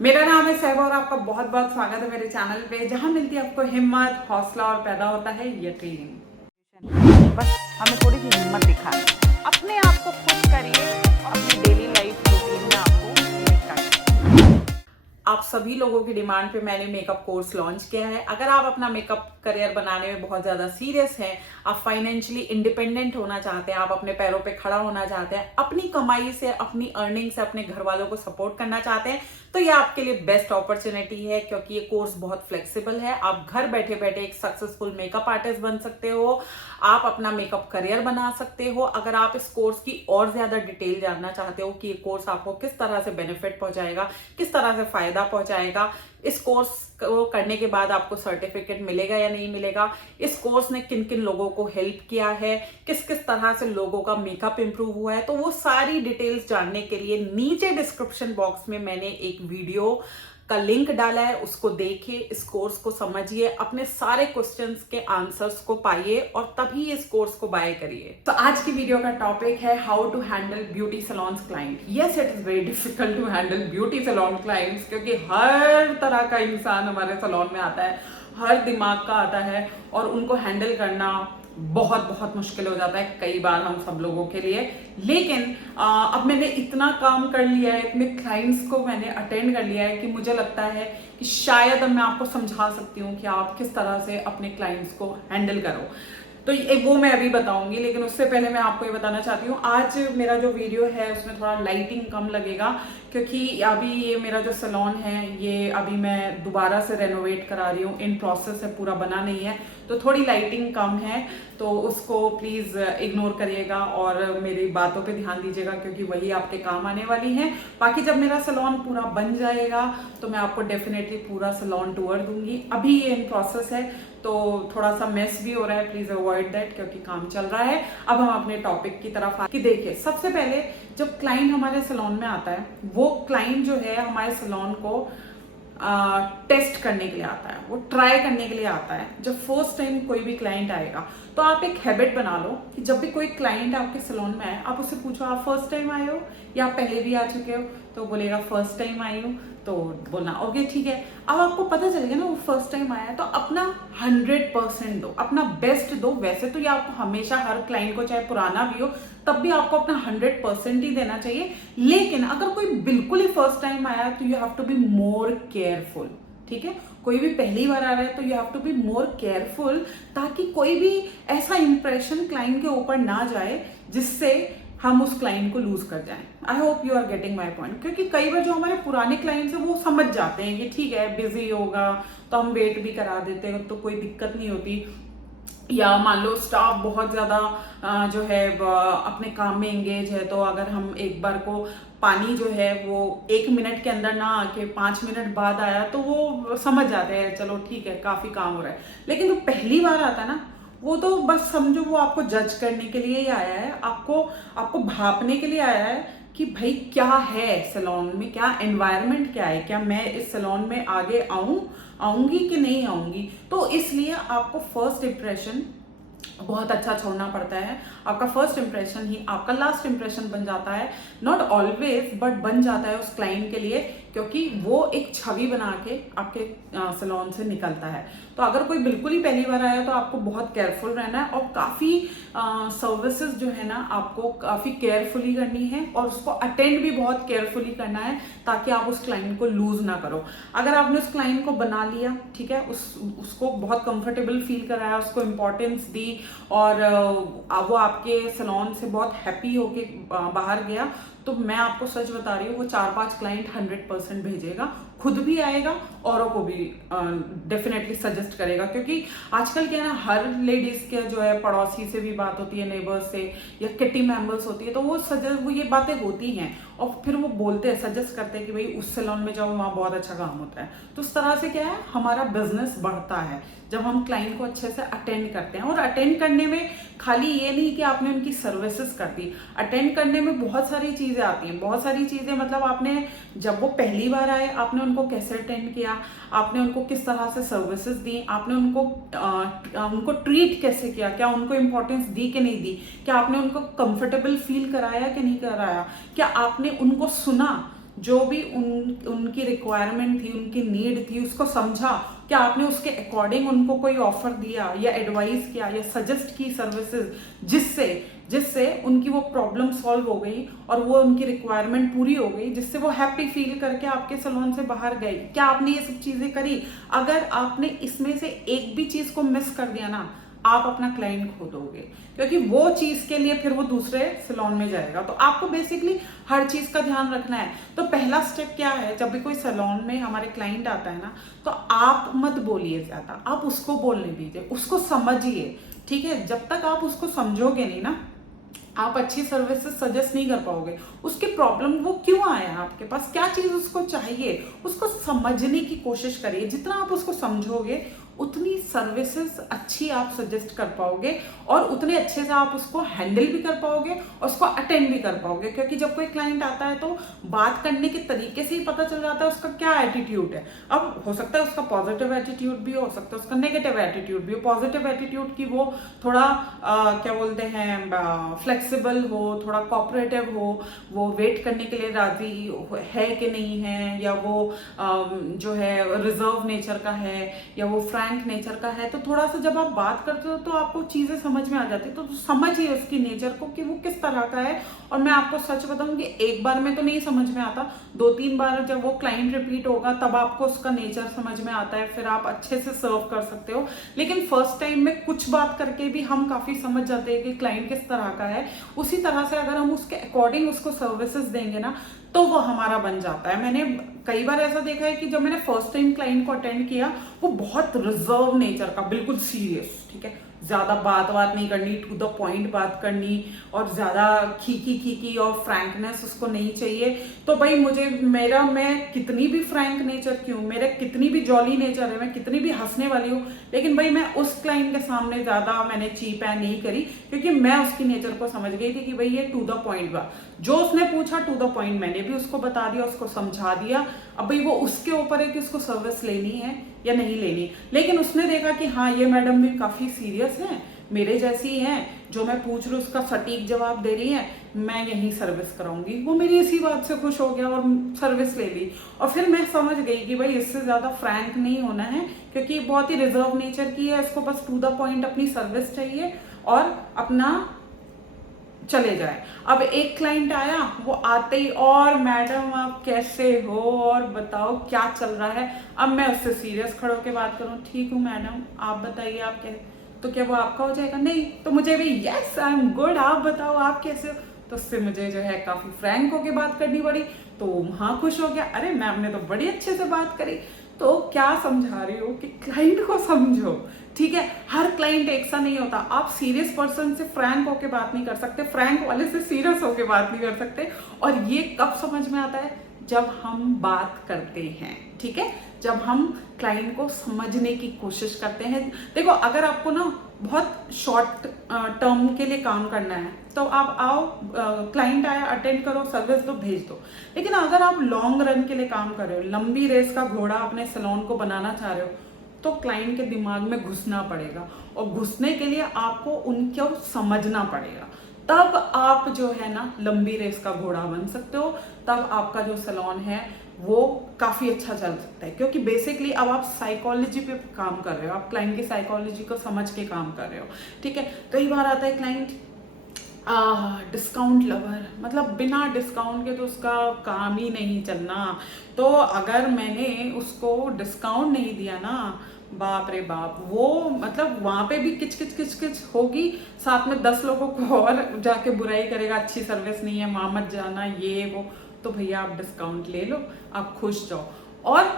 मेरा नाम है सहबा और आपका बहुत बहुत स्वागत है मेरे चैनल पे, जहां मिलती है आपको हिम्मत, हौसला और पैदा होता है यकीन। बस हमें थोड़ी सी हिम्मत दिखाएं, अपने आप को खुश करिए और अपनी डेली लाइफ रूटीन में आपको निकालिए। आप सभी लोगों की डिमांड पे मैंने मेकअप कोर्स लॉन्च किया है। अगर आप अपना मेकअप करियर बनाने में बहुत ज़्यादा सीरियस हैं, आप फाइनेंशियली इंडिपेंडेंट होना चाहते हैं, आप अपने पैरों पे खड़ा होना चाहते हैं, अपनी कमाई से, अपनी अर्निंग से अपने घर वालों को सपोर्ट करना चाहते हैं, तो ये आपके लिए बेस्ट अपॉर्चुनिटी है, क्योंकि ये कोर्स बहुत फ्लेक्सिबल है। आप घर बैठे बैठे एक सक्सेसफुल मेकअप आर्टिस्ट बन सकते हो, आप अपना मेकअप करियर बना सकते हो। अगर आप इस कोर्स की और ज़्यादा डिटेल जानना चाहते हो कि ये कोर्स आपको किस तरह से बेनिफिट पहुंचाएगा, किस तरह से फायदा पहुंचाएगा, इस कोर्स को करने के बाद आपको सर्टिफिकेट मिलेगा या नहीं मिलेगा, इस कोर्स ने किन किन लोगों को हेल्प किया है, किस किस तरह से लोगों का मेकअप इंप्रूव हुआ है, तो वो सारी डिटेल्स जानने के लिए नीचे डिस्क्रिप्शन बॉक्स में मैंने एक वीडियो का लिंक डाला है, उसको देखिए, इस कोर्स को समझिए, अपने सारे क्वेश्चंस के आंसर्स को पाइए और तभी इस कोर्स को बाय करिए। तो आज की वीडियो का टॉपिक है how to handle beauty salons client. Yes, it is very difficult to handle beauty salon clients, क्योंकि हर तरह का इंसान हमारे सैलून में आता है, हर दिमाग का आता है और उनको हैंडल करना बहुत बहुत मुश्किल हो जाता है कई बार हम सब लोगों के लिए। लेकिन अब मैंने इतना काम कर लिया है, इतने क्लाइंट्स को मैंने अटेंड कर लिया है कि मुझे लगता है कि शायद अब मैं आपको समझा सकती हूँ कि आप किस तरह से अपने क्लाइंट्स को हैंडल करो। तो वो मैं अभी बताऊंगी, लेकिन उससे पहले मैं आपको ये बताना चाहती हूँ, आज मेरा जो वीडियो है उसमें थोड़ा लाइटिंग कम लगेगा, क्योंकि अभी ये मेरा जो सैलून है ये अभी मैं दोबारा से रेनोवेट करा रही हूँ, इन प्रोसेस है, पूरा बना नहीं है, तो थोड़ी लाइटिंग कम है, तो उसको प्लीज़ इग्नोर करिएगा और मेरी बातों पे ध्यान दीजिएगा, क्योंकि वही आपके काम आने वाली हैं। बाकी जब मेरा सैलून पूरा बन जाएगा तो मैं आपको डेफिनेटली पूरा सैलून टूर दूंगी। अभी ये इन प्रोसेस है, तो थोड़ा सा मेस भी हो रहा है, प्लीज अवॉइड दैट, क्योंकि काम चल रहा है। अब हम अपने टॉपिक की तरफ कि देखिए, सबसे पहले जब क्लाइंट हमारे सैलून में आता है, वो क्लाइंट जो है हमारे सैलून को टेस्ट करने के लिए आता है, वो ट्राई करने के लिए आता है। जब फर्स्ट टाइम कोई भी क्लाइंट आएगा तो आप एक हैबिट बना लो कि जब भी कोई क्लाइंट आपके सैलून में आए, आप उससे पूछो आप फर्स्ट टाइम आए हो या आप पहले भी आ चुके हो, तो बोलेगा फर्स्ट टाइम आई हूँ, तो बोलना ओके ठीक है। अब आपको पता चलेगा ना वो फर्स्ट टाइम आया है, तो अपना 100% दो, अपना बेस्ट दो। वैसे तो ये आपको हमेशा हर क्लाइंट को, चाहे पुराना भी हो तब भी आपको अपना 100% ही देना चाहिए। लेकिन अगर कोई बिल्कुल ही फर्स्ट टाइम आया तो you have to be more careful, ठीक है। कोई भी पहली बार आ रहा है तो you have to be more careful, ताकि कोई भी ऐसा इंप्रेशन क्लाइंट के ऊपर ना जाए जिससे हम उस क्लाइंट को लूज कर जाएं। I hope you are getting my point, क्योंकि कई बार जो हमारे पुराने क्लाइंट्स हैं वो समझ जाते हैं कि ठीक है बिजी होगा तो हम वेट भी करा देते हैं, तो कोई दिक्कत नहीं होती। या मान लो स्टाफ बहुत ज़्यादा जो है अपने काम में एंगेज है, तो अगर हम एक बार को पानी जो है वो 1 मिनट के अंदर ना आके 5 मिनट बाद आया तो वो समझ जाते हैं चलो ठीक है काफ़ी काम हो रहा है। लेकिन जो पहली बार आता है ना, वो तो बस समझो वो आपको जज करने के लिए ही आया है, आपको भापने के लिए आया है कि भाई क्या है सैलून में, क्या एनवायरनमेंट क्या है, क्या मैं इस सैलून में आगे आऊंगी कि नहीं आऊंगी। तो इसलिए आपको फर्स्ट इंप्रेशन बहुत अच्छा छोड़ना पड़ता है। आपका फर्स्ट इंप्रेशन ही आपका लास्ट इंप्रेशन बन जाता है, नॉट ऑलवेज बट बन जाता है उस क्लाइंट के लिए, क्योंकि वो एक छवि बना के आपके सैलून से निकलता है। तो अगर कोई बिल्कुल ही पहली बार आया तो आपको बहुत केयरफुल रहना है और काफ़ी सर्विसेज जो है ना आपको काफ़ी केयरफुली करनी है और उसको अटेंड भी बहुत केयरफुली करना है, ताकि आप उस क्लाइंट को लूज ना करो। अगर आपने उस क्लाइंट को बना लिया, ठीक है, उसको बहुत कंफर्टेबल फील कराया, उसको इम्पोर्टेंस दी और वो आपके सैलून से बहुत हैप्पी होके बाहर गया, तो मैं आपको सच बता रही हूँ वो 4-5 क्लाइंट 100% भेजेगा, खुद भी आएगा, औरों को भी डेफिनेटली सजेस्ट करेगा। क्योंकि आजकल क्या है ना, हर लेडीज के जो है पड़ोसी से भी बात होती है, नेबर्स से या किटी मेंबर्स होती है, तो वो ये बातें होती हैं और फिर वो बोलते हैं, सजेस्ट करते हैं कि भाई उस सैलून में जाओ, वहाँ बहुत अच्छा काम होता है। तो उस तरह से क्या है, हमारा बिजनेस बढ़ता है जब हम क्लाइंट को अच्छे से अटेंड करते हैं। और अटेंड करने में खाली ये नहीं कि आपने उनकी सर्विसेज कर दी, अटेंड करने में बहुत सारी चीज़ें आती हैं, बहुत सारी चीज़ें, मतलब आपने जब वो पहली बार आए आपने उनको कैसे अटेंड किया, आपने उनको किस तरह से सर्विसेज दी, आपने उनको ट्रीट कैसे किया, क्या उनको इम्पोर्टेंस दी कि नहीं दी, क्या आपने उनको कंफर्टेबल फील कराया कि नहीं कराया, क्या आपने उनको सुना जो भी उनकी रिक्वायरमेंट थी, उनकी नीड थी, उसको समझा, क्या आपने उसके अकॉर्डिंग उनको कोई ऑफर दिया या एडवाइस किया या सजेस्ट की सर्विसेज जिससे उनकी वो प्रॉब्लम सॉल्व हो गई और वो उनकी रिक्वायरमेंट पूरी हो गई, जिससे वो हैप्पी फील करके आपके सैलून से बाहर गए? क्या आपने ये सब चीजें करी? अगर आपने इसमें से एक भी चीज को मिस कर दिया ना, आप अपना क्लाइंट खो दोगे, क्योंकि वो चीज के लिए फिर वो दूसरे सैलून में जाएगा। तो आपको बेसिकली हर चीज का ध्यान रखना है। तो पहला स्टेप क्या है, जब भी कोई सैलून में हमारे क्लाइंट आता है ना, तो आप मत बोलिए ज्यादा, आप उसको बोलने दीजिए, उसको समझिए, ठीक है? जब तक आप उसको समझोगे नहीं ना, आप अच्छी सर्विसेज सजेस्ट नहीं कर पाओगे। उसकी प्रॉब्लम, वो क्यों आया आपके पास, क्या चीज उसको चाहिए, उसको समझने की कोशिश करिए। जितना आप उसको समझोगे उतनी सर्विसेज अच्छी आप सजेस्ट कर पाओगे और उतने अच्छे से आप उसको हैंडल भी कर पाओगे और उसको अटेंड भी कर पाओगे। क्योंकि जब कोई क्लाइंट आता है तो बात करने के तरीके से ही पता चल जाता है उसका क्या एटीट्यूड है। अब हो सकता है उसका पॉजिटिव एटीट्यूड भी हो सकता है उसका नेगेटिव एटीट्यूड भी हो। पॉजिटिव एटीट्यूड की वो थोड़ा क्या बोलते हैं, फ्लेक्सिबल हो, थोड़ा कोऑपरेटिव हो, वो वेट करने के लिए राजी है कि नहीं है, या वो जो है रिजर्व नेचर का है, या वो फ्रैंक नेचर का है। तो थोड़ा सा जब आप बात करते हो तो आपको चीजें समझ में आ जाती है। तो समझिए उसकी नेचर को कि वो किस तरह का है। और मैं आपको सच बताऊं कि एक बार में तो नहीं समझ में आता, 2-3 बार जब वो क्लाइंट रिपीट होगा तब आपको उसका नेचर समझ में आता है, फिर आप अच्छे से सर्व कर सकते हो। लेकिन फर्स्ट टाइम में कुछ बात करके भी हम काफी समझ जाते हैं कि क्लाइंट किस तरह का है। उसी तरह से अगर हम उसके अकॉर्डिंग उसको सर्विसेज देंगे ना, तो वो हमारा बन जाता है। मैंने कई बार ऐसा देखा है कि जब मैंने फर्स्ट टाइम क्लाइंट को अटेंड किया, वो बहुत रिजर्व नेचर का, बिल्कुल सीरियस, ठीक है, ज्यादा बात नहीं करनी, टू द पॉइंट बात करनी, और ज्यादा खीकी और फ्रैंकनेस उसको नहीं चाहिए। तो भाई मैं कितनी भी फ्रैंक नेचर की हूँ, मेरे कितनी भी जॉली नेचर है, मैं कितनी भी हंसने वाली हूँ, लेकिन भाई मैं उस क्लाइंट के सामने ज्यादा मैंने चीप है नहीं करी, क्योंकि मैं उसकी नेचर को समझ गई थी कि भाई ये टू द पॉइंट बात, जो उसने पूछा टू द पॉइंट मैंने भी उसको बता दिया, उसको समझा दिया। अब भाई वो उसके ऊपर है कि उसको सर्विस लेनी है या नहीं लेनी। लेकिन उसने देखा कि हाँ, ये मैडम भी काफी सीरियस है, मेरे जैसी हैं, जो मैं पूछ रही हूँ उसका सटीक जवाब दे रही है, मैं यही सर्विस कराऊंगी। वो मेरी इसी बात से खुश हो गया और सर्विस ले ली। और फिर मैं समझ गई कि भाई इससे ज्यादा फ्रैंक नहीं होना है, क्योंकि बहुत ही रिजर्व नेचर की है, इसको बस टू द पॉइंट अपनी सर्विस चाहिए और अपना चले जाए। अब एक क्लाइंट आया, वो आते ही, और मैडम आप कैसे हो, और बताओ क्या चल रहा है। अब मैं उससे सीरियस खड़े होकर बात करूं, ठीक हूँ मैडम, आप बताइए आप कैसे, तो क्या वो आपका हो जाएगा? नहीं। तो मुझे भी यस आई एम गुड, आप बताओ आप कैसे हो। तो उससे मुझे जो है काफी फ्रैंक होके बात करनी पड़ी। तो वहां खुश हो गया, अरे मैम ने तो बड़ी अच्छे से बात करी। तो क्या समझा रही हो कि क्लाइंट को समझो, ठीक है? हर क्लाइंट एक सा नहीं होता। आप सीरियस पर्सन से फ्रैंक होके बात नहीं कर सकते, फ्रैंक वाले से सीरियस होके बात नहीं कर सकते। और ये कब समझ में आता है? जब हम बात करते हैं, ठीक है, जब हम क्लाइंट को समझने की कोशिश करते हैं। देखो, अगर आपको ना बहुत शॉर्ट टर्म के लिए काम करना है तो आप आओ, क्लाइंट आया, अटेंड करो, सर्विस दो, भेज दो। लेकिन अगर आप लॉन्ग रन के लिए काम कर रहे हो, लंबी रेस का घोड़ा अपने सैलून को बनाना चाह रहे हो, तो क्लाइंट के दिमाग में घुसना पड़ेगा। और घुसने के लिए आपको उनको समझना पड़ेगा, तब आप जो है ना लंबी रेस का घोड़ा बन सकते हो। तब आपका जो सैलून है वो काफी अच्छा चल सकता है, क्योंकि बेसिकली अब आप साइकोलॉजी पे काम कर रहे हो, आप क्लाइंट की साइकोलॉजी को समझ के काम कर रहे हो, ठीक है? कई बार आता है क्लाइंट डिस्काउंट लवर, मतलब बिना डिस्काउंट के तो उसका काम ही नहीं चलना। तो अगर मैंने उसको डिस्काउंट नहीं दिया ना, बाप रे बाप, वो मतलब वहां पे भी किच किच होगी, साथ में 10 लोगों को और जाके बुराई करेगा, अच्छी सर्विस नहीं है, वहां मत जाना, ये वो। तो भैया आप डिस्काउंट ले लो, आप खुश जाओ। और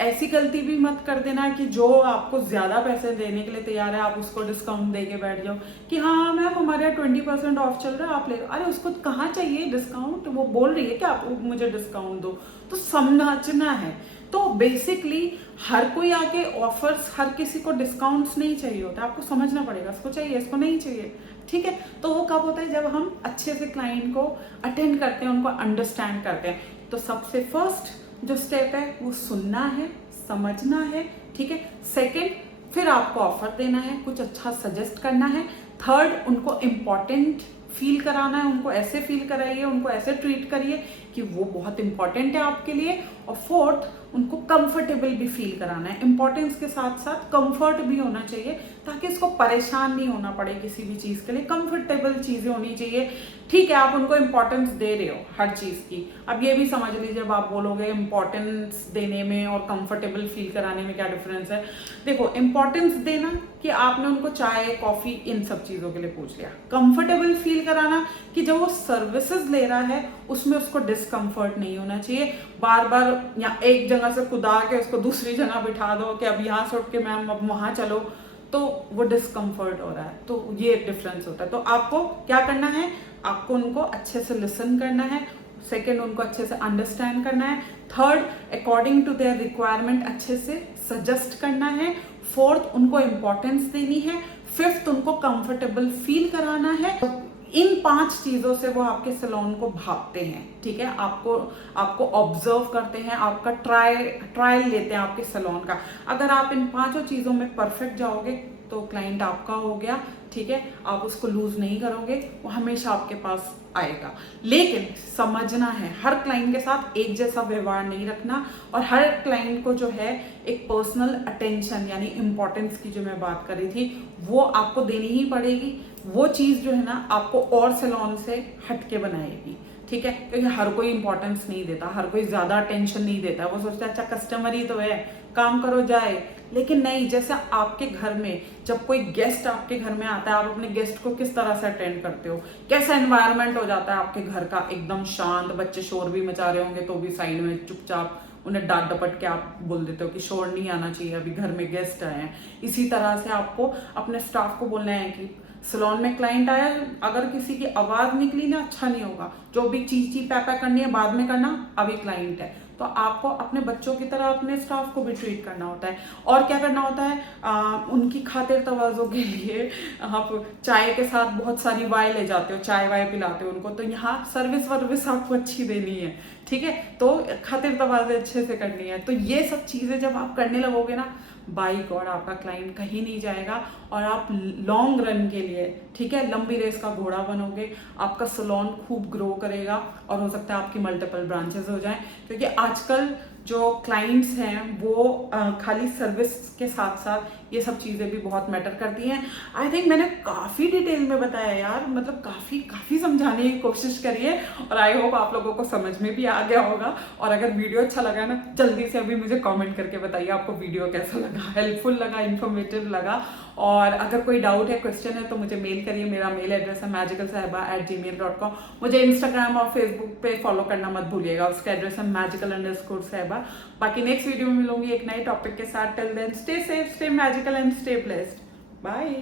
ऐसी गलती भी मत कर देना कि जो आपको ज्यादा पैसे देने के लिए तैयार है आप उसको डिस्काउंट दे के बैठ जाओ कि हाँ मैम हमारे यहाँ 20% ऑफ चल रहा है, आप ले लो। अरे उसको कहाँ चाहिए डिस्काउंट, वो बोल रही है कि आप मुझे डिस्काउंट दो। तो समझना है। तो बेसिकली हर कोई आके ऑफर्स, हर किसी को डिस्काउंट्स नहीं चाहिए होता, आपको समझना पड़ेगा इसको चाहिए इसको नहीं चाहिए, ठीक है? तो वो कब होता है? जब हम अच्छे से क्लाइंट को अटेंड करते हैं, उनको अंडरस्टैंड करते हैं। तो सबसे फर्स्ट जो स्टेप है वो सुनना है, समझना है, ठीक है? सेकंड, फिर आपको ऑफर देना है, कुछ अच्छा सजेस्ट करना है। थर्ड, उनको इम्पोर्टेंट फील कराना है, उनको ऐसे फील कराइए, उनको ऐसे ट्रीट करिए कि वो बहुत इंपॉर्टेंट है आपके लिए। और फोर्थ, उनको कंफर्टेबल भी फील कराना है। इंपॉर्टेंस के साथ साथ कंफर्ट भी होना चाहिए, ताकि इसको परेशान नहीं होना पड़े किसी भी चीज़ के लिए। कंफर्टेबल चीज़ें होनी चाहिए। ठीक है, आप उनको इंपॉर्टेंस दे रहे हो हर चीज़ की, अब ये भी समझ लीजिए, जब आप बोलोगे इंपॉर्टेंस देने में और कंफर्टेबल फील कराने में क्या डिफरेंस है। देखो, इंपॉर्टेंस देना कि आपने उनको चाय कॉफ़ी इन सब चीज़ों के लिए पूछ लिया। कंफर्टेबल फील कराना कि जब वो सर्विसेज ले रहा है उसमें उसको डिस्कम्फर्ट नहीं होना चाहिए। बार बार या एक जगह से कुदा के उसको दूसरी जगह बिठा दो कि अब यहाँ से उठ के मैम अब वहाँ चलो, तो वो डिस्कम्फर्ट हो रहा है। तो ये डिफरेंस होता है। तो आपको क्या करना है, आपको उनको अच्छे से लिसन करना है। सेकेंड, उनको अच्छे से अंडरस्टैंड करना है। Third, according to their requirement अच्छे से सजेस्ट करना है। फोर्थ, उनको इम्पोर्टेंस देनी है। फिफ्थ, उनको कंफर्टेबल फील कराना है। इन 5 चीजों से वो आपके सैलून को भापते हैं। ठीक है, आपको ऑब्जर्व करते हैं, आपका ट्रायल लेते हैं आपके सैलून का। अगर आप इन 5 चीजों में परफेक्ट जाओगे तो क्लाइंट आपका हो गया। ठीक है, आप उसको लूज नहीं करोगे, वो हमेशा आपके पास आएगा। लेकिन समझना है, हर क्लाइंट के साथ एक जैसा व्यवहार नहीं रखना, और हर क्लाइंट को जो है एक पर्सनल अटेंशन यानी इंपॉर्टेंस की जो मैं बात कर रही थी वो आपको देनी ही पड़ेगी। वो चीज़ जो है ना आपको और सैलून से हटके बनाएगी। ठीक है, क्योंकि हर कोई इंपॉर्टेंस नहीं देता, हर कोई ज्यादा अटेंशन नहीं देता। वो सोचता है अच्छा कस्टमर ही तो है, काम करो जाए। लेकिन नहीं, जैसे आपके घर में जब कोई गेस्ट आपके घर में आता है, आप अपने गेस्ट को किस तरह से अटेंड करते हो, कैसा एनवायरनमेंट हो जाता है आपके घर का, एकदम शांत, बच्चे शोर भी मचा रहे होंगे तो भी साइड में चुपचाप उन्हें डांट डपट के आप बोल देते हो कि शोर नहीं आना चाहिए, अभी घर में गेस्ट आए हैं। इसी तरह से आपको अपने स्टाफ को बोलना है कि सैलून में क्लाइंट आया, अगर किसी की आवाज निकली ना अच्छा नहीं होगा, जो भी चीज पैपा करनी है बाद में करना, अभी क्लाइंट है। तो आपको अपने बच्चों की तरह अपने स्टाफ को भी ट्रीट करना होता है। और क्या करना होता है, उनकी खातिर तवाज़ो के लिए आप चाय के साथ बहुत सारी वाय ले जाते हो, चाय वाय पिलाते हो उनको। तो यहाँ सर्विस वर्विस आपको अच्छी देनी है। ठीक है, तो खातिर तवाज़े अच्छे से करनी है। तो ये सब चीज़ें जब आप करने लगोगे ना, बाई गॉड आपका क्लाइंट कहीं नहीं जाएगा और आप लॉन्ग रन के लिए, ठीक है, लंबी रेस का घोड़ा बनोगे। आपका सैलून खूब ग्रो करेगा और हो सकता है आपकी मल्टीपल ब्रांचेस हो जाएं, क्योंकि आजकल जो क्लाइंट्स हैं वो खाली सर्विस के साथ साथ ये सब चीज़ें भी बहुत मैटर करती हैं। आई थिंक मैंने काफ़ी डिटेल में बताया यार, मतलब काफ़ी समझाने की कोशिश करी है, और आई होप आप लोगों को समझ में भी आ गया होगा। और अगर वीडियो अच्छा लगा ना, जल्दी से अभी मुझे कमेंट करके बताइए आपको वीडियो कैसा लगा, हेल्पफुल लगा, इन्फॉर्मेटिव लगा। और अगर कोई डाउट है, क्वेश्चन है, तो मुझे मेल करिए। मेरा मेल एड्रेस है magicalsaiba@gmail.com। मुझे इंस्टाग्राम और फेसबुक पे फॉलो करना मत भूलिएगा, उसका एड्रेस है magical_saiba। बाकी नेक्स्ट वीडियो में मिलूंगी एक नए टॉपिक के साथ। Till then stay safe, stay magical and stay blessed. Bye.